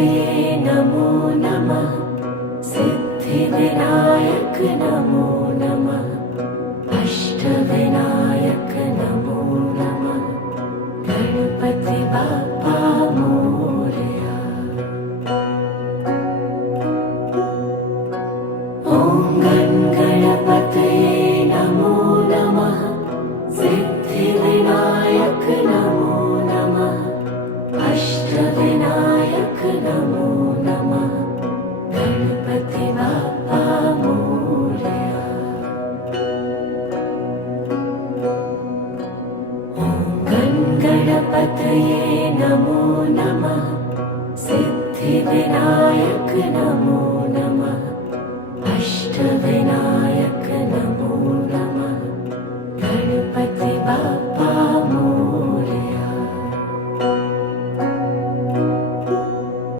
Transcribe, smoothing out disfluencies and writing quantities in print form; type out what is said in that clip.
गणपतये नमो नमः। सिद्धिविनायक नमो नमः। अष्टविनायक नमो नमः। गणपति बाप्पा मोरया। ॐ गणपतये नमो नमः। सिद्धिविनायक नमो नमः। अष्टविनायक नमो नमः। गणपति बाप्पा मोरया। ॐ गणपतये नमो नमः। सिद्धिविनायक नमो नमः। अष्टविनायक